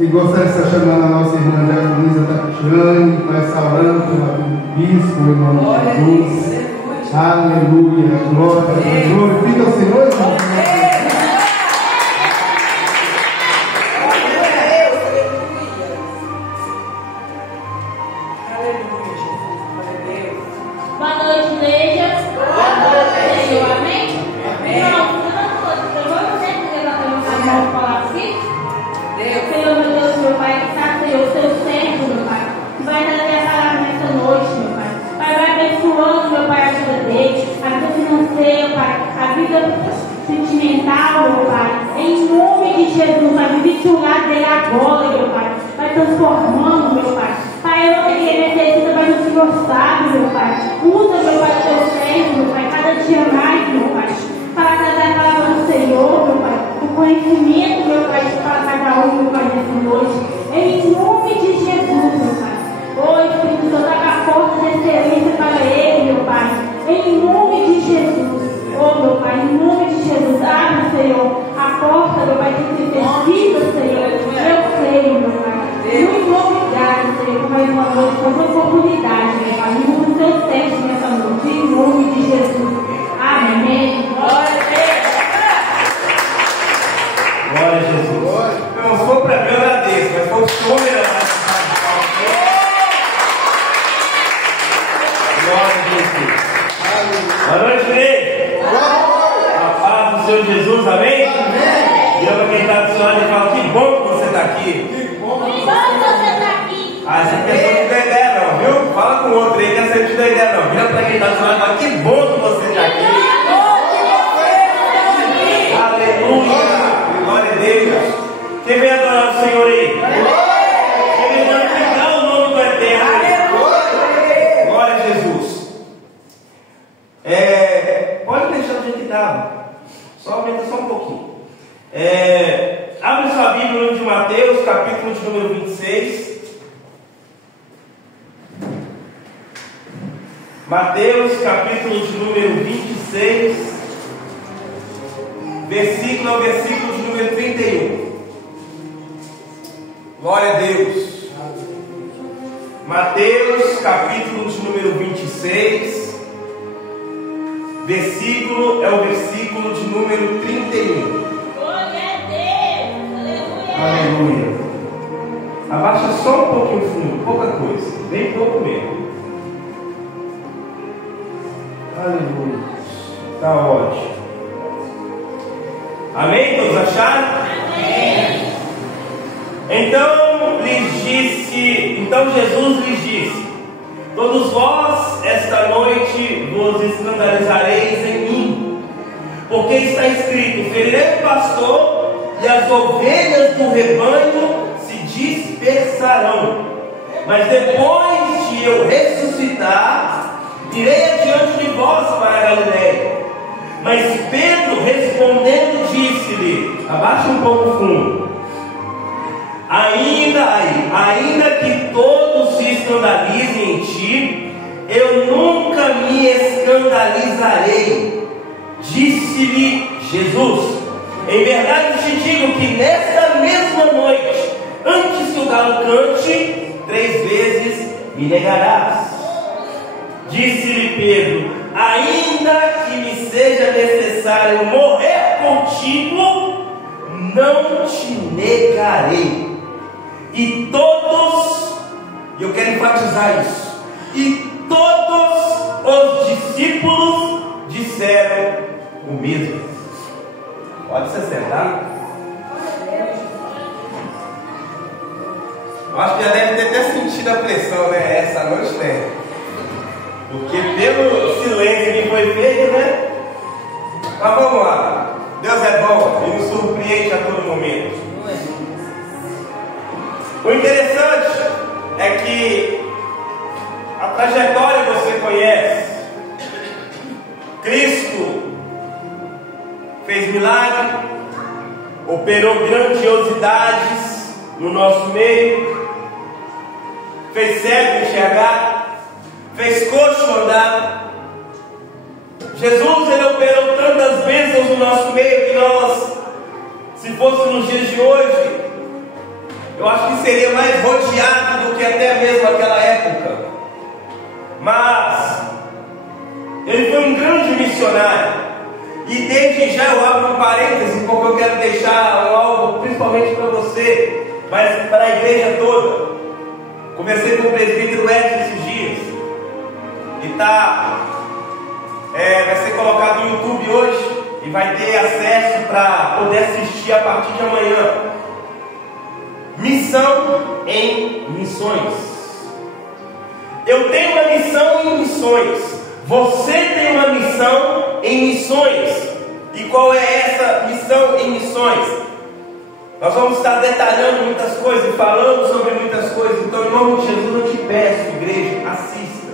E gostaria de estar chamando a nossa irmã Diaconisa Tatiane, para estar orando pelo bispo, em nome de Jesus. Aleluia, glória, glorifica o Senhor, irmão. Sentimental, meu Pai, em nome de Jesus, vai viver o lado dele agora, meu Pai, vai transformando, meu Pai. Pai, eu não sei que ele necessita, mas o Senhor sabe, meu Pai. Usa, meu Pai, o teu servo, meu Pai, cada dia mais, meu Pai, para trazer a palavra do Senhor, meu Pai, o conhecimento, meu Pai, para cada um, meu Pai, nessa noite, em nome de Jesus, meu Pai. Ô Espírito Santo, abre a porta de excelência para ele, meu Pai, em nome de Jesus. Oh, meu Pai, em nome de Jesus, abre, Senhor, a porta, meu Pai, tem que ser fechada, Senhor. Eu sei, meu Pai. Muito obrigado, Senhor, por mais uma noite, por essa oportunidade, meu Pai. Em nome do teu servo nessa noite, em nome de Jesus. Amém. Glória a Deus. Glória a Jesus. Não, se for para mim, eu agradeço, mas se for o Senhor, glória a Jesus. Boa noite, igreja. A paz do Senhor Jesus, amém? E eu, para quem está do seu lado, fala: que bom que você está aqui. Que bom que você está aqui. Ah, essa pessoa não tem ideia, não, viu? Fala com o outro aí, que essa não tem ideia, não. Vira para quem está do seu lado e fala: que bom que você está aqui. Aleluia. Glória a Deus. Quem vem adorar o Senhor aí? Quem vem glorificar o nome do Eterno? Glória a Jesus. Pode deixar do jeito que estava. Só aumenta só um pouquinho. Abre sua Bíblia no livro de Mateus, capítulo de número 26. Mateus, capítulo de número 26. Versículo ao versículo de número 31. Glória a Deus. Mateus, capítulo de número 26. Versículo é o versículo de número 31. Glória a Deus. Aleluia. Aleluia. Abaixa só um pouquinho o fundo, pouca coisa, bem pouco mesmo. Aleluia. Está ótimo. Amém? Todos acharam? Amém. Então Jesus lhes disse: todos vós esta noite vos escandalizareis em mim, porque está escrito: ferirei o pastor e as ovelhas do rebanho se dispersarão. Mas depois de eu ressuscitar, irei adiante de vós para a Galileia. Mas Pedro respondendo disse-lhe: abaixa um pouco o fundo. Ainda que todos se escandalizem em ti, eu nunca me escandalizarei. Disse-lhe Jesus: em verdade te digo que nesta mesma noite, antes que o galo cante, 3 vezes me negarás. Disse-lhe Pedro: ainda que me seja necessário morrer contigo, não te negarei. E todos, eu quero enfatizar isso, e todos os discípulos disseram o mesmo. Pode se sentar. Eu acho que já deve ter até sentido a pressão, né? Essa noite tem. Porque pelo silêncio que foi feito, né? Mas vamos lá. Deus é bom e nos surpreende a todo momento. O interessante é que a trajetória você conhece. Cristo fez milagre, operou grandiosidades no nosso meio, fez cego enxergar, fez coxo andar. Jesus, ele operou tantas bênçãos no nosso meio que nós, se fosse nos dias de hoje, Eu acho que seria mais rodeado do que até mesmo aquela época. Mas ele foi um grande missionário. E desde já eu abro um parêntese, porque eu quero deixar algo principalmente para você, mas para a igreja toda. Conversei com o presbítero Edson esses dias. E vai ser colocado no YouTube hoje. E vai ter acesso para poder assistir a partir de amanhã. Missão em missões. Eu tenho uma missão em missões. Você tem uma missão em missões. E qual é essa missão em missões? Nós vamos estar detalhando muitas coisas e falando sobre muitas coisas. Então, em nome de Jesus, eu te peço, igreja, assista.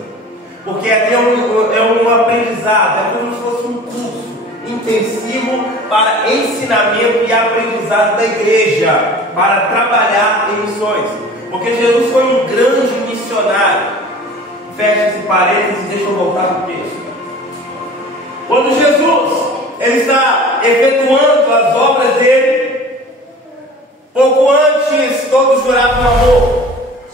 Porque aqui é um aprendizado, é como se fosse um curso intensivo para ensinamento e aprendizado da igreja, para trabalhar em missões. Porque Jesus foi um grande missionário. Fecha esse parênteses e deixa eu voltar para o texto. Quando Jesus ele está efetuando as obras dele, pouco antes todos juravam amor.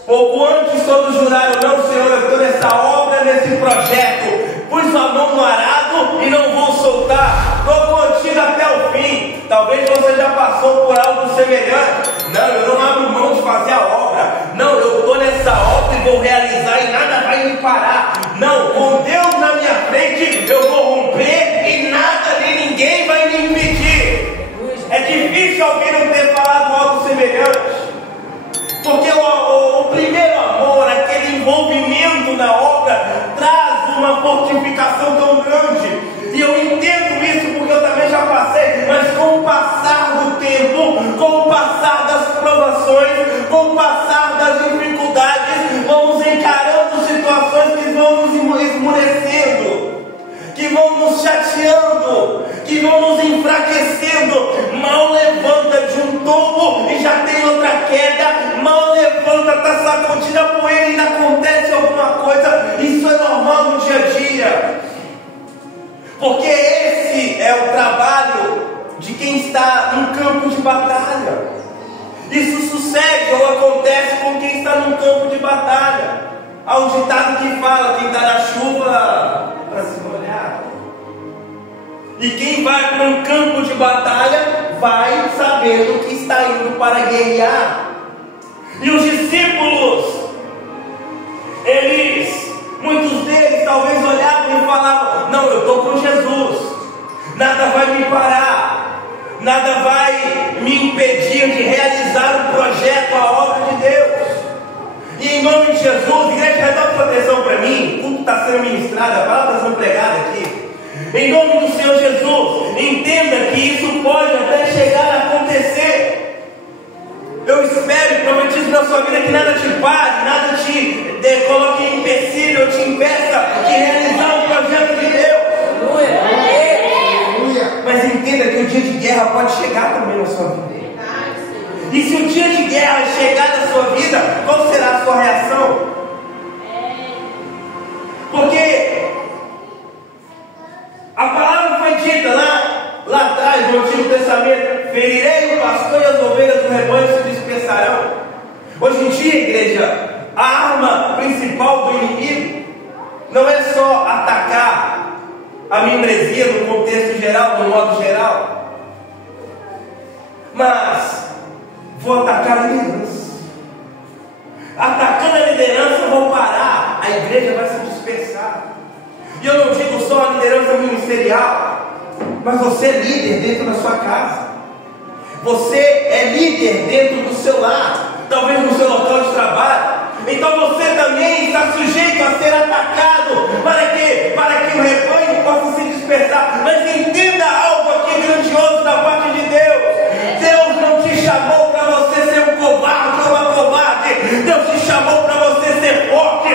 Pouco antes todos juraram: não, Senhor, eu estou nessa obra, nesse projeto, pus a mão no arado e não vou soltar, estou contigo até o fim. Talvez você já passou por algo semelhante. Não, eu não abro mão de fazer a obra. Não, eu estou nessa obra e vou realizar e nada vai me parar. Não, com Deus na minha frente eu vou romper e nada nem ninguém vai me impedir. É difícil alguém não ter falado algo semelhante. Porque o primeiro amor, aquele envolvimento na obra, traz uma fortificação tão grande. E eu entendo isso porque eu também já passei. Mas com o passar do tempo, com o passar das provações, com o passar das dificuldades, vamos encarando situações que vão nos esmorecendo, que vão nos chateando, que vão nos enfraquecendo. Mal levanta de um tombo e já tem outra queda. Mal levanta, está sacudindo a poeira e ainda acontece alguma coisa. Isso é normal no dia a dia. Porque esse é o trabalho de quem está em campo de batalha. Isso sucede ou acontece com quem está num campo de batalha. Há um ditado que fala: quem está na chuva para se molhar. E quem vai para um campo de batalha vai sabendo que está indo para guerrear. E os discípulos, muitos deles talvez olhavam e falavam: não, eu estou com Jesus, nada vai me parar, nada vai me impedir de realizar o projeto, a obra de Deus. E em nome de Jesus, igreja, dá proteção para mim, tudo está sendo ministrado, a palavra está sendo pregada aqui. Em nome do Senhor Jesus, entenda que isso pode até chegar a acontecer. Eu espero e profetizo na sua vida que nada te pare, nada te coloque em empecilho ou te impeça de realizar o projeto de Deus. Aleluia. Mas entenda que o dia de guerra pode chegar também na sua vida. E se o dia de guerra chegar na sua vida, qual será a sua reação? Porque a palavra foi dita lá atrás no Antigo Testamento: ferirei o pastor e as ovelhas do rebanho se dispersarão. Hoje em dia, igreja, a arma principal do inimigo não é só atacar a membresia no contexto geral, no modo geral, mas vou atacar a liderança. Atacando a liderança, vou parar, a igreja vai se dispersar. E eu não digo só a liderança ministerial, mas você é líder dentro da sua casa. Você é líder dentro do seu lar, talvez no seu local de trabalho. Então você também está sujeito a ser atacado. Para quê? Para que o rebanho possa se dispersar. Mas entenda algo aqui grandioso da parte de Deus. Deus não te chamou para você ser um covarde ou uma covarde. Deus te chamou para você ser forte.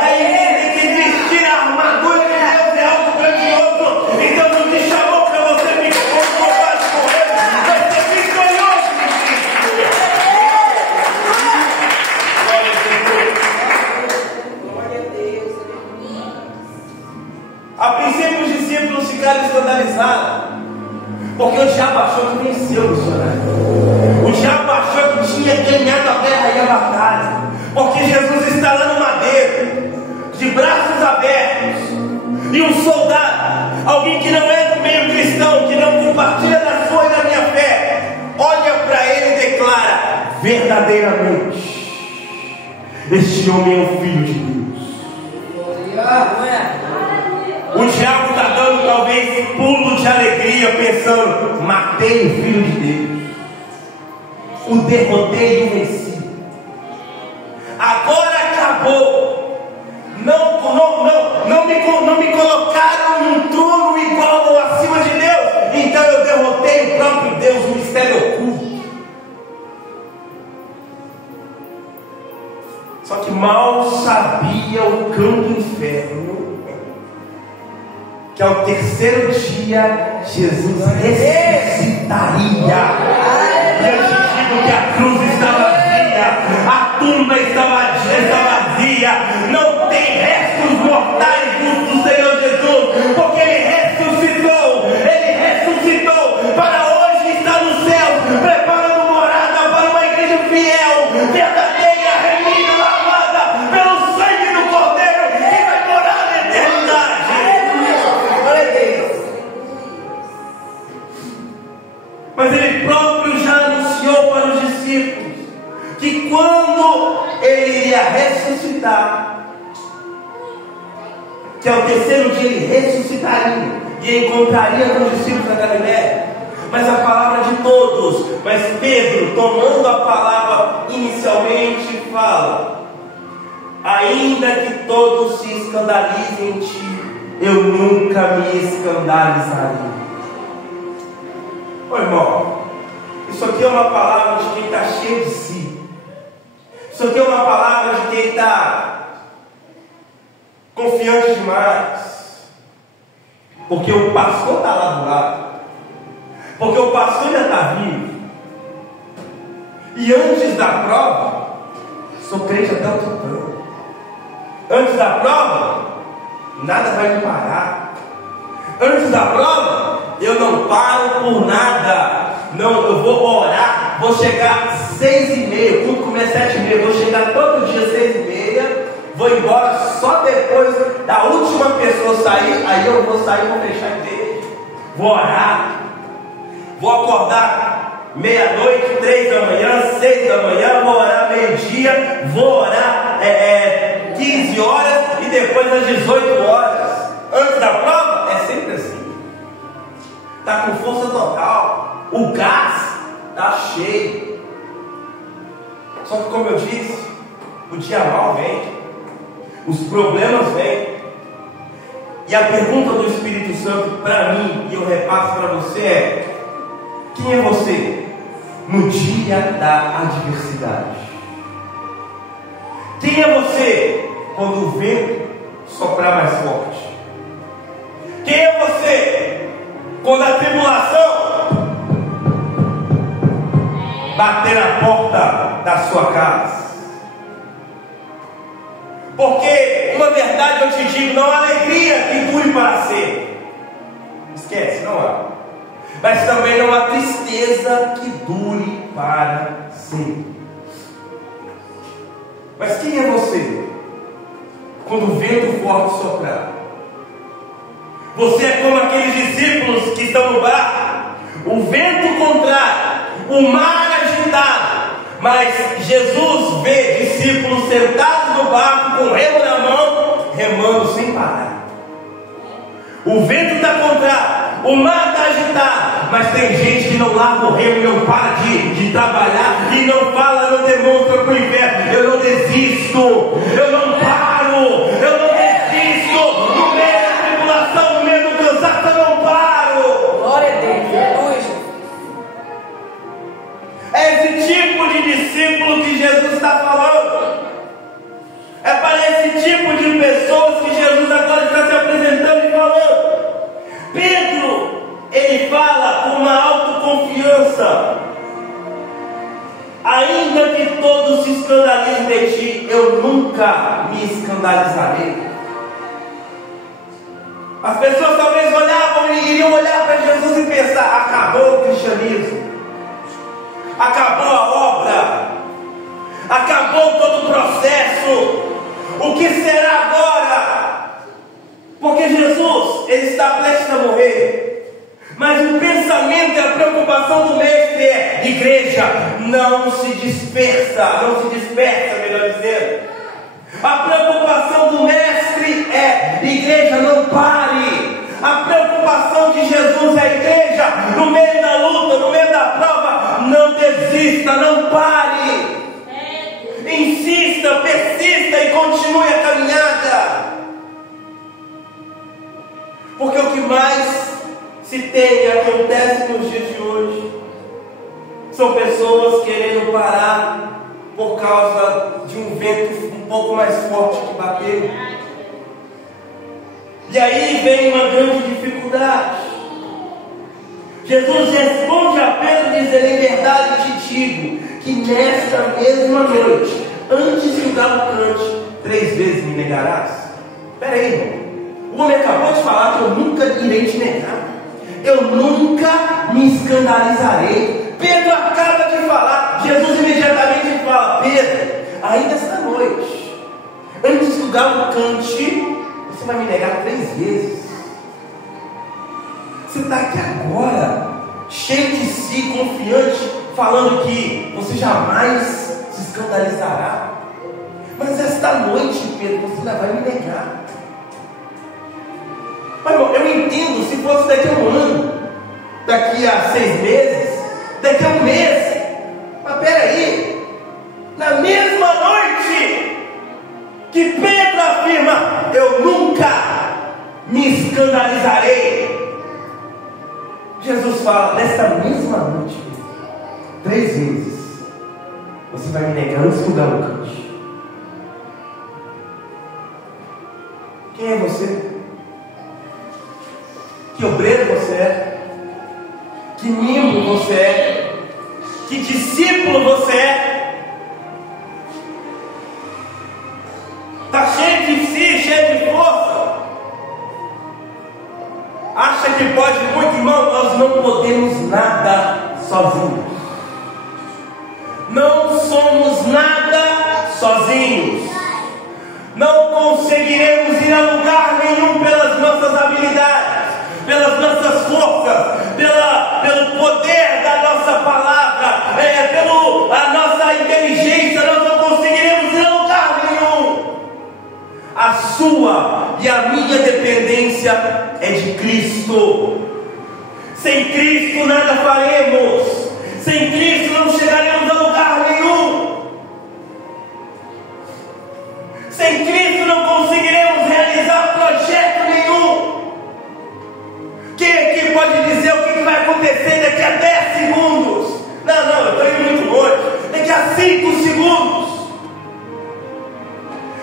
Aí que vestir a armadura de Deus é algo grandioso. Então não te chamou para você ficar como covarde com Ele. Vai ser vitorioso. A princípio os discípulos ficaram escandalizados de braços abertos, e um soldado, alguém que não é do meio cristão, que não compartilha da sua e da minha fé, olha para ele e declara: verdadeiramente, este homem é o Filho de Deus. O diabo está dando talvez pulo de alegria, pensando: matei o Filho de Deus, o derrotei e o venci, agora acabou. Não me colocaram num trono igual ou acima de Deus, então eu derrotei o próprio Deus, o mistério oculto. Só que mal sabia o cão do inferno que ao terceiro dia Jesus ressuscitaria. E eu digo que a cruz está vazia, a tumba está vazia, não tem restos mortais do Senhor Jesus, porque Ele ressuscitou para hoje estar no céu, preparando morada para uma igreja fiel, verdadeira, remida, lavada pelo sangue do Cordeiro, que vai morar na eternidade. Mas Ele próprio já anunciou para os discípulos que quando Ele iria ressuscitar, que ao terceiro dia Ele ressuscitaria e encontraria com os discípulos da Galileia. Mas a palavra de todos, mas Pedro, tomando a palavra inicialmente, fala: ainda que todos se escandalizem em ti, eu nunca me escandalizarei. Ô irmão, isso aqui é uma palavra de quem está cheio de si. Isso aqui é uma palavra de quem está confiante demais, porque o pastor está lá do lado, porque o pastor ainda está vivo, e antes da prova, sou crente até o tutano. Antes da prova, nada vai me parar. Antes da prova, eu não paro por nada. Não, eu vou orar, vou chegar 6h30, tudo começa 7h30, vou chegar todo dia 6h30, vou embora só depois da última pessoa sair, aí eu vou sair e vou fechar a igreja. Vou orar, vou acordar meia-noite, 3 da manhã, 6 da manhã, vou orar meio-dia, vou orar 15 horas e depois às 18 horas. Antes da prova, é sempre assim. Está com força total, o gás está cheio. Só que, como eu disse, o dia mal vem, os problemas vêm. E a pergunta do Espírito Santo para mim, e eu repasso para você, é: quem é você no dia da adversidade? Quem é você quando o vento soprar mais forte? Quem é você quando a tribulação bater na porta da sua casa? Porque uma verdade eu te digo: não há alegria que dure para sempre. Esquece, não há. Mas também não há tristeza que dure para sempre. Mas quem é você quando o vento forte soprar? Você é como aqueles discípulos que estão no barco, o vento contrário, o mar agitado, mas Jesus vê discípulos sentados no barco com o remo na mão, remando sem parar. O vento está contrário, o mar está agitado, mas tem gente que não larga o remo e não para de trabalhar, e não fala, não demonstra para o inferno: eu não desisto, eu não paro, eu não desisto, no meio da tribulação, no meio do cansaço, eu não paro. Glória a Deus, Jesus. É esse tipo de discípulo que Jesus está falando. É para esse tipo de pessoas que Jesus agora está se apresentando e falando. Pedro, ele fala com uma autoconfiança: ainda que todos se escandalizem de ti, eu nunca me escandalizarei. As pessoas talvez olhavam e iriam olhar para Jesus e pensar: acabou o cristianismo, acabou a obra, acabou todo o processo, o que será agora? fazer. Mas o pensamento e a preocupação do mestre é: igreja, não se dispersa, melhor dizendo. A preocupação do mestre é: igreja, não pare. A preocupação de Jesus é: igreja, no meio da luta, no meio da prova, não desista, não pare. Insista, persista e continue a caminhada. Porque o que mais se tem e acontece nos dias de hoje são pessoas querendo parar por causa de um vento um pouco mais forte que bateu. E aí vem uma grande dificuldade. Jesus responde a Pedro dizendo: em verdade te digo que nesta mesma noite, antes que o galo cante, 3 vezes me negarás. Espera aí, irmão. O homem acabou de falar que eu nunca irei te negar. Eu nunca me escandalizarei. Pedro acaba de falar. Jesus imediatamente fala: Pedro, ainda esta noite, antes que o galo cante, você vai me negar 3 vezes. Você está aqui agora, cheio de si, confiante, falando que você jamais se escandalizará. Mas esta noite, Pedro, você ainda vai me negar. Mas, irmão, eu entendo se fosse daqui a um ano, daqui a 6 meses, daqui a um mês. Mas peraí, na mesma noite que Pedro afirma: eu nunca me escandalizarei, Jesus fala: nesta mesma noite, 3 vezes, você vai me negar antes que o galo cante. Quem é você? Que obreiro você é? Que membro você é? Que discípulo você é? Está cheio de si, cheio de força. Acha que pode muito, irmão? Nós não podemos nada sozinhos. Não somos nada sozinhos. Não conseguiremos ir a lugar nenhum pelas nossas habilidades, pelas nossas forças, pelo poder da nossa palavra, pela nossa inteligência. Nós não conseguiremos ir a lugar nenhum. A sua e a minha dependência é de Cristo. Sem Cristo nada faremos. Sem Cristo não chegaremos a lugar nenhum. Sem Cristo não conseguiremos realizar projeto nenhum. Quem aqui pode dizer o que vai acontecer daqui a 10 segundos? Não, eu estou indo muito longe. Daqui a 5 segundos.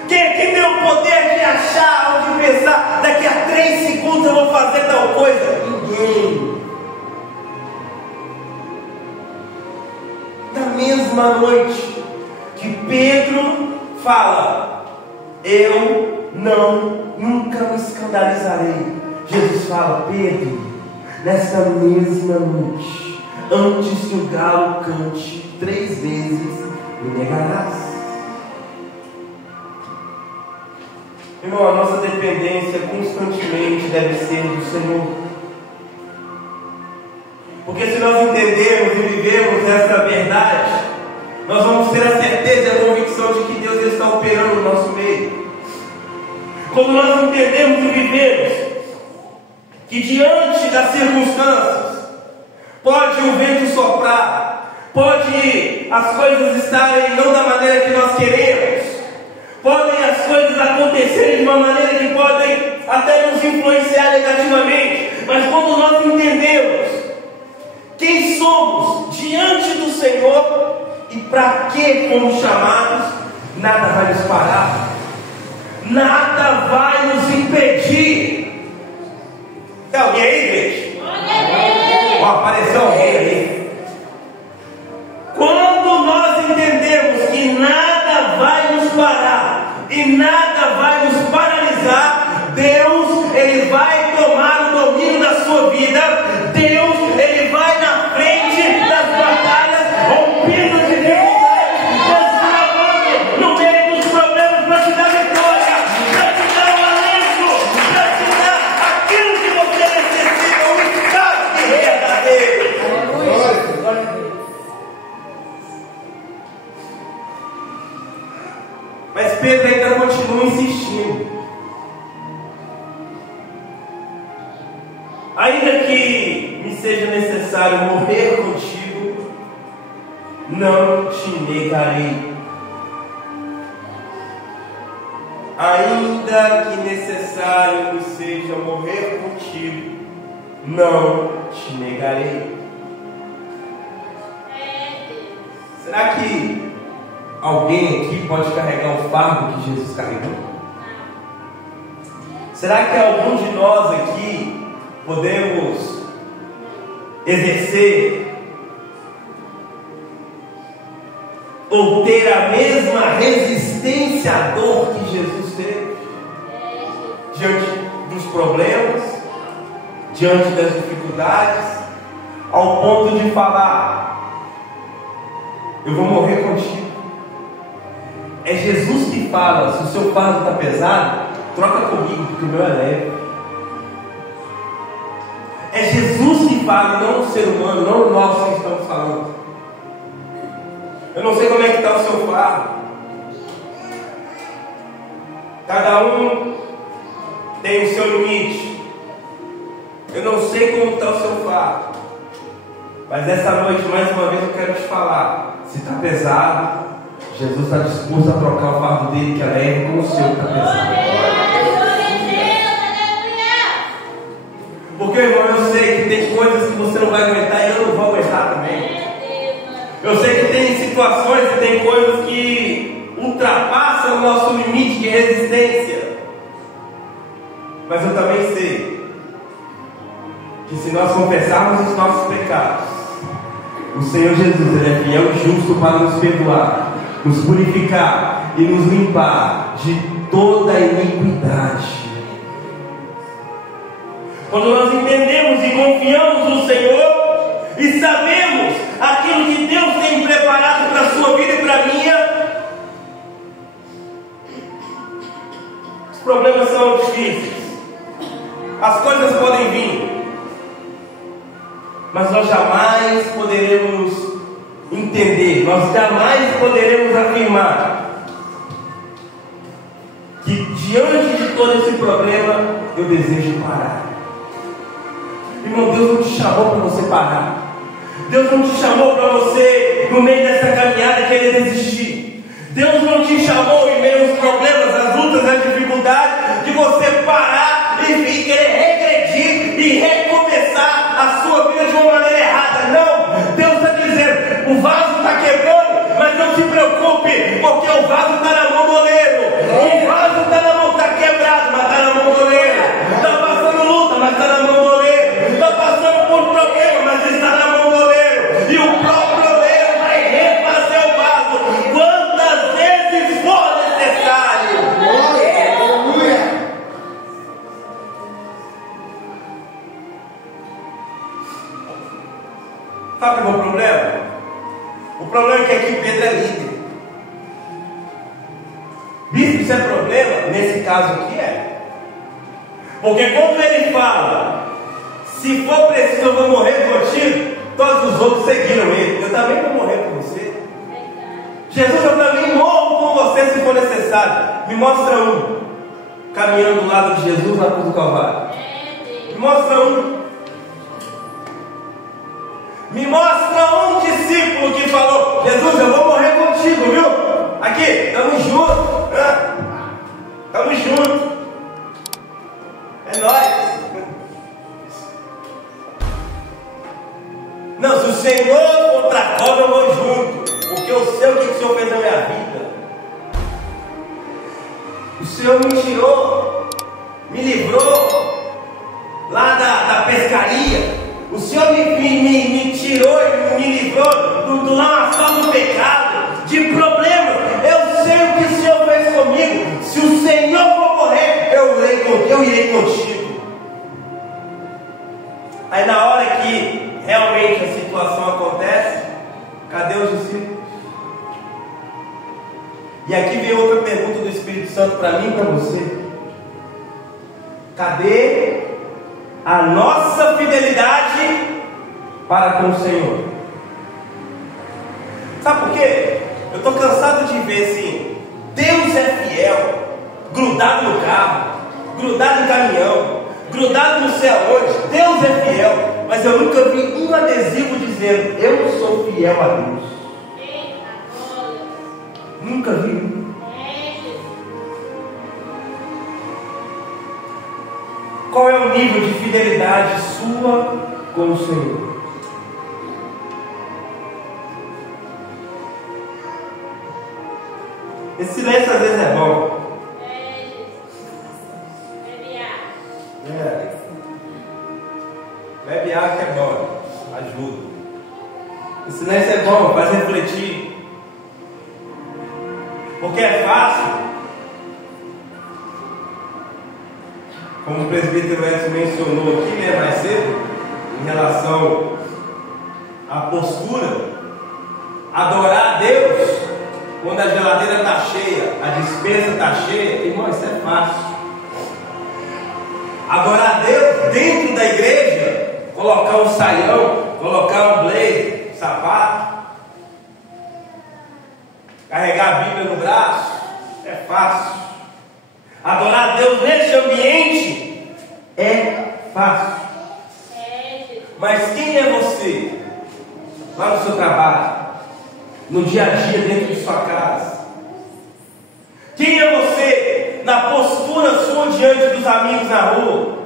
Quem aqui tem o poder de achar ou de pensar: daqui a 3 segundos eu vou fazer tal coisa? Ninguém. Na mesma noite que Pedro fala: eu nunca me escandalizarei, Jesus fala: Pedro, nesta mesma noite, antes que o galo cante, 3 vezes me negarás. Irmão, a nossa dependência constantemente deve ser do Senhor. Porque se nós entendermos e vivemos essa verdade, nós vamos ter a certeza e a convicção de que Deus está operando no nosso meio. Quando nós entendemos e vivemos que diante das circunstâncias, pode o vento soprar, pode as coisas estarem não da maneira que nós queremos, podem as coisas acontecerem de uma maneira que podem até nos influenciar negativamente, mas quando nós entendemos quem somos diante do Senhor e para que fomos chamados, nada vai nos parar, nada vai nos impedir. Tem alguém aí, gente? Apareceu alguém aí. Quando nós entendemos que nada vai nos parar e nada vai nos paralisar, Deus, Ele vai tomar o domínio da sua vida. Deus, Ele vai na frente das batalhas, rompendo as dificuldades, desbravando no meio dos problemas para te dar vitória, para te dar o alento, para te dar aquilo que você necessita. Mas Pedro ainda continua insistindo. Ainda que me seja necessário morrer contigo, não te negarei. Ainda que necessário me seja morrer contigo, não te negarei. Será que alguém aqui pode carregar o fardo que Jesus carregou? Será que algum de nós aqui podemos exercer ou ter a mesma resistência à dor que Jesus teve diante dos problemas, diante das dificuldades, ao ponto de falar: eu vou morrer contigo? É Jesus que fala: se o seu fardo está pesado, troca comigo, porque o meu é leve. É Jesus que fala, não o ser humano, não nós que estamos falando. Eu não sei como é que está o seu fardo. Cada um tem o seu limite. Eu não sei como está o seu fardo. Mas essa noite, mais uma vez, eu quero te falar: se está pesado, Jesus está disposto a trocar o fardo dele, que é leve, com o seu que está pesado. Porque, irmão, eu sei que tem coisas que você não vai aguentar e eu não vou aguentar também. Eu sei que tem situações e tem coisas que ultrapassam o nosso limite de resistência. Mas eu também sei que se nós confessarmos os nossos pecados, o Senhor Jesus, Ele é fiel e justo para nos perdoar, nos purificar e nos limpar de toda a iniquidade. Quando nós entendemos e confiamos no Senhor e sabemos aquilo que Deus tem preparado para a sua vida e para a minha, os problemas são difíceis, as coisas podem vir, mas nós jamais poderemos entender, nós jamais poderemos afirmar que diante de todo esse problema eu desejo parar. Irmão, Deus não te chamou para você parar. Deus não te chamou para você, no meio dessa caminhada, querer desistir. Deus não te chamou, em meio aos problemas, às lutas, às dificuldades, de você parar e querer regredir e recomeçar a sua vida de uma maneira errada. Não, Deus está dizendo: o vaso está quebrando, mas não se preocupe, porque o vaso está na mão do oleiro. O vaso está na mão, está quebrado, mas está na mão do oleiro. Está passando luta, mas está na mão do oleiro. Está passando por problema, mas está na mão do oleiro. E o próprio oleiro vai refazer o vaso quantas vezes for necessário. Aleluia! Sabe qual é o problema? O problema é que aqui Pedro é líder. Visto isso é problema, nesse caso aqui é. Porque quando ele fala: se for preciso eu vou morrer contigo, todos os outros seguiram ele. Eu também vou morrer com você. Jesus, eu também morro com você se for necessário. Me mostra um caminhando do lado de Jesus na cruz do Calvário. Me mostra um. Me mostra um discípulo que falou: Jesus, eu vou morrer contigo, viu? Aqui, estamos juntos. Estamos juntos. É nóis. Não, se o Senhor for para a cova, eu vou junto, porque eu sei o que o Senhor fez na minha vida. O Senhor me tirou, me livrou lá da pescaria. O Senhor me tirou e me livrou do lamaçal do pecado, de problemas. Eu sei o que o Senhor fez comigo. Se o Senhor for morrer, eu irei contigo. Aí na hora que realmente a situação acontece, cadê os discípulos? E aqui vem outra pergunta do Espírito Santo para mim e para você: cadê a nossa fidelidade para com o Senhor? Sabe por quê? Eu estou cansado de ver assim, Deus Deus é fiel. Grudado no carro, grudado no caminhão, grudado não sei aonde. Deus é fiel. Mas eu nunca vi um adesivo dizendo: eu sou fiel a Deus. Nunca vi. Qual é o nível de fidelidade sua com o Senhor? Esse silêncio às vezes é bom. Bebe água que é bom, ajuda. Esse silêncio é bom, faz refletir. Porque é fácil. Como o presbítero Edson mencionou aqui, né, mais cedo, em relação à postura, adorar a Deus quando a geladeira está cheia, a despensa está cheia, irmão, isso é fácil. Adorar a Deus dentro da igreja, colocar um saião, colocar um blazer, um sapato, carregar a Bíblia no braço, é fácil. Adorar a Deus neste ambiente é fácil. Mas quem é você lá no seu trabalho, no dia a dia dentro de sua casa? Quem é você na postura sua diante dos amigos na rua,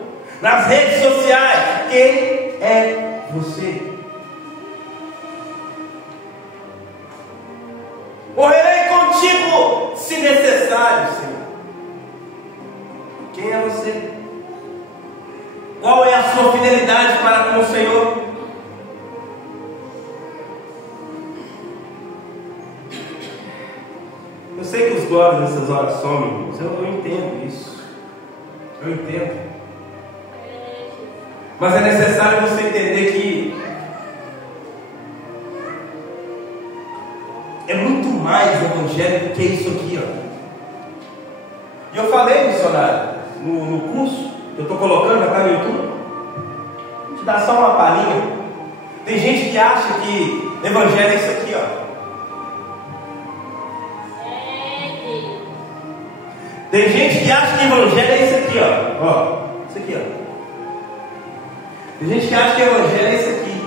nas redes sociais? Quem é você? Morrerei contigo se necessário, Senhor. Quem é você? Qual é a sua fidelidade para com o Senhor? Eu sei que os glórias nessas horas somem, irmãos. Eu entendo isso. Eu entendo. Mas é necessário você entender que é muito mais evangélico do que isso aqui, ó. E eu falei, missionário, no curso que eu estou colocando, já está no YouTube. Vou te dar só uma palhinha. Tem gente que acha que evangelho é isso aqui, ó. Tem gente que acha que evangelho é isso aqui, ó. Isso aqui, ó. Tem gente que acha que evangelho é isso aqui.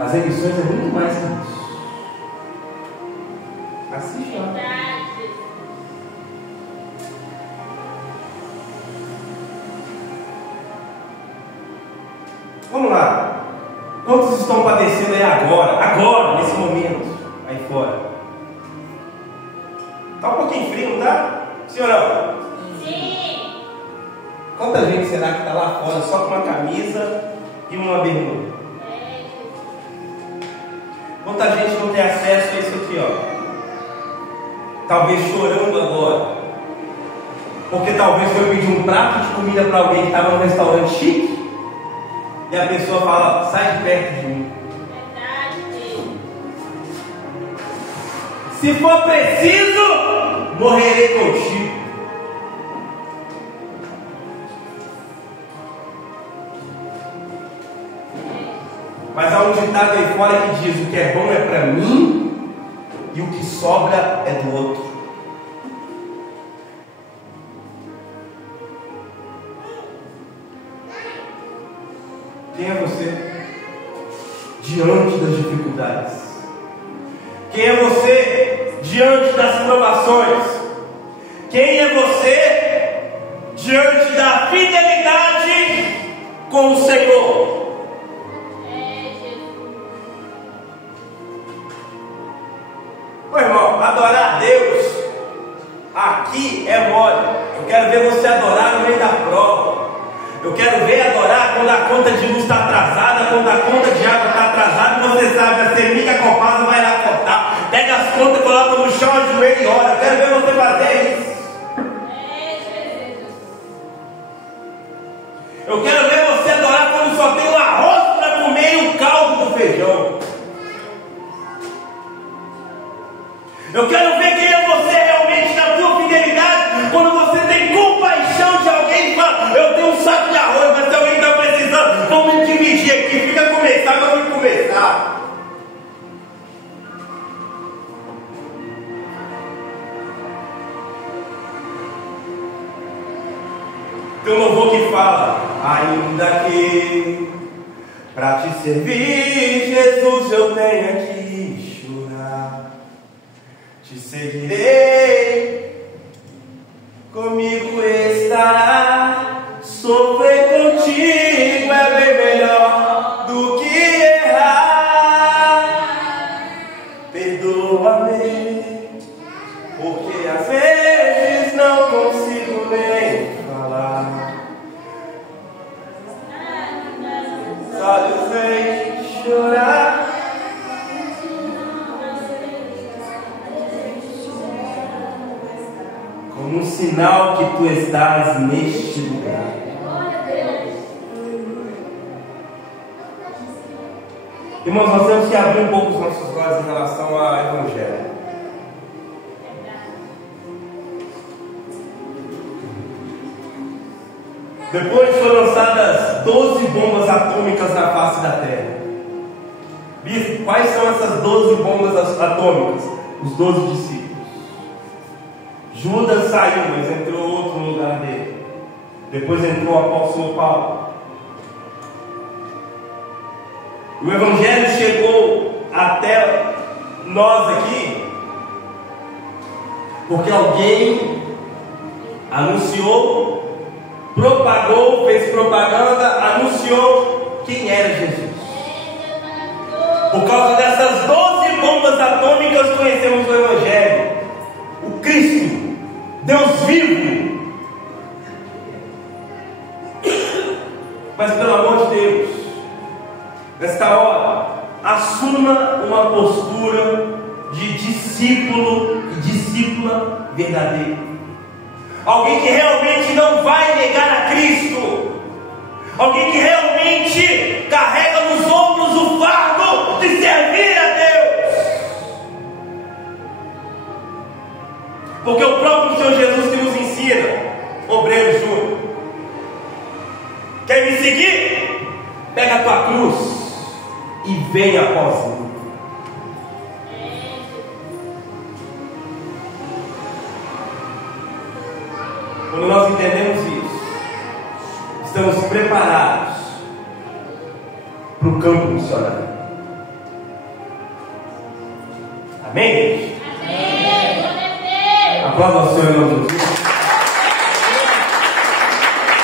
As emissões é muito mais que isso. Assiste lá. Vamos lá. Quantos estão padecendo aí agora, nesse momento, aí fora? Está um pouquinho frio, não tá? Sim ou não? Sim. Quanta gente será que está lá fora só com uma camisa e uma bermuda? Quanta gente não tem acesso a isso aqui, ó? Talvez chorando agora. Porque talvez foi pedir um prato de comida para alguém que estava num restaurante chique. E a pessoa fala: sai de perto de mim. Verdade. Se for preciso, morrerei contigo. Mas há um ditado aí fora que diz: o que é bom é para mim e o que sobra é do outro. Quem é você diante das dificuldades? Quem é você diante das provações? Quem é você diante da fidelidade com o Senhor? Ô irmão, adorar a Deus aqui é mole. Eu quero ver você adorar no meio da prova. Eu quero ver adorar quando a conta de luz está atrasada, quando a conta de água está atrasada, e você sabe, a semiga copada vai lá cortar. Pega as contas, coloca no chão, ajoelha e ora. Eu quero ver você fazer isso. Eu quero ver você adorar quando só tem o arroz para comer e o caldo do feijão. Eu quero ver quem é você realmente na tua fidelidade, quando você tem compaixão de alguém e fala: eu tenho um saco de arroz, mas se alguém está precisando, vamos dividir aqui, fica começar, vamos começar. Tem um louvor que fala: ainda que pra te servir, Jesus, eu tenha que chorar, te seguirei, comigo estará. Sofrer contigo é bem melhor do que errar. Perdoa-me, porque às vezes não consigo nem falar. Só Deus vem chorar. Como um sinal que tu estás neste lugar. Irmãos, nós temos que abrir um pouco os nossos olhos em relação ao Evangelho. Depois foram lançadas 12 bombas atômicas na face da Terra. Bispo, quais são essas 12 bombas atômicas? Os 12 discípulos. Judas saiu, mas entrou outro no lugar dele. Depois entrou o apóstolo Paulo. O Evangelho chegou até nós aqui porque alguém anunciou, propagou, fez propaganda, anunciou quem era Jesus. Por causa dessas 12 bombas atômicas conhecemos o Evangelho, o Cristo, Deus vivo. Mas pelo amor de Deus, nesta hora, assuma uma postura de discípulo e discípula verdadeiro. Alguém que realmente não vai negar a Cristo. Alguém que realmente carrega nos ombros o fardo de servir a Deus. Porque o próprio Senhor Jesus que nos ensina, obreiro Júnior, quer me seguir? Pega a tua cruz e venha após mim. Quando nós entendemos isso, estamos preparados para o campo missionário. Amém, gente? Amém. Aplauda ao Senhor em nome de Jesus.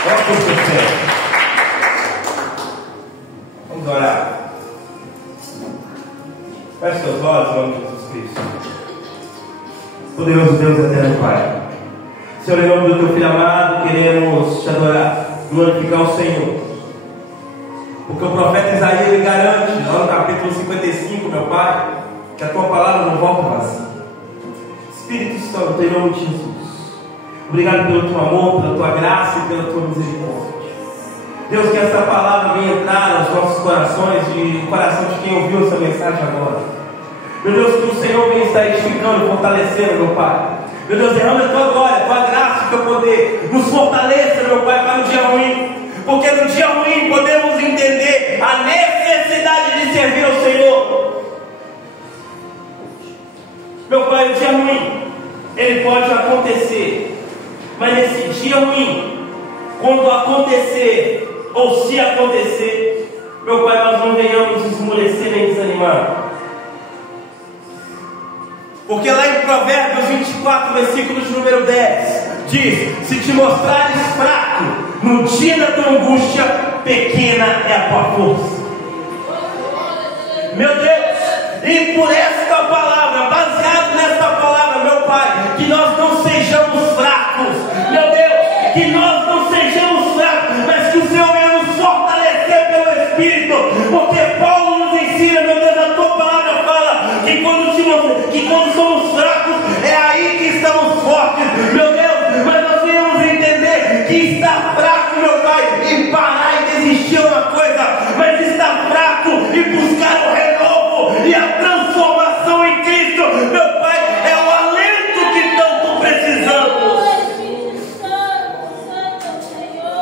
Olha por você. Vamos orar. Feche seus olhos em nome de Jesus Cristo. Poderoso Deus eterno Pai, Senhor, em nome do teu Filho amado, queremos te adorar, glorificar o Senhor. Porque o profeta Isaías ele garante, lá no capítulo 55, meu Pai, que a tua palavra não volta vazia. Espírito Santo, em nome de Jesus, obrigado pelo teu amor, pela tua graça e pela tua misericórdia. Deus, que essa palavra venha entrar nos nossos corações e no coração de quem ouviu essa mensagem agora. Meu Deus, que o Senhor venha estar edificando, fortalecendo, meu Pai. Meu Deus, derrama a tua glória, a tua graça e o teu poder. Nos fortaleça, meu Pai, para o dia ruim. Porque no dia ruim podemos entender a necessidade de servir ao Senhor. Meu Pai, o dia ruim, ele pode acontecer. Mas nesse dia ruim, quando acontecer, ou se acontecer, meu Pai, nós não venhamos esmorecer nem desanimar. Porque lá em Provérbios 24, versículo de número 10, diz: se te mostrares fraco no dia da tua angústia, pequena é a tua força. Meu Deus, e por esta palavra, baseado nesta palavra, meu Pai, que nós não sejamos fracos. Meu Deus, que nós não sejamos fracos, mas que o Senhor venha nos fortalecer pelo Espírito. Porque Paulo nos ensina, meu Deus, a tua palavra fala que quando somos fracos, é aí que estamos fortes. Meu Deus, mas nós devemos entender que estar fraco, meu Pai, e parar e desistir é uma coisa, mas estar fraco e buscar o renovo e a transformação em Cristo, meu Pai, é o alento que tanto precisamos.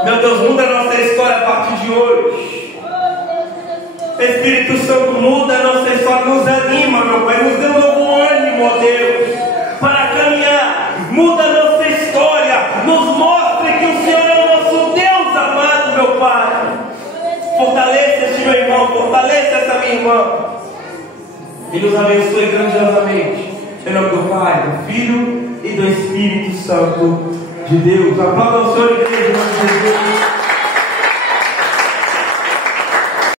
Meu Deus, muda a nossa história a partir de hoje. Espírito Santo, muda a nossa história, nos anima, meu Pai, nos dê um novo ânimo, ó Deus, para caminhar. Muda a nossa história, nos mostre que o Senhor é o nosso Deus. irmã e nos abençoe grandiosamente. Em nome do Pai, do Filho e do Espírito Santo de Deus. Aplauda o Senhor, igreja, em nome de Jesus.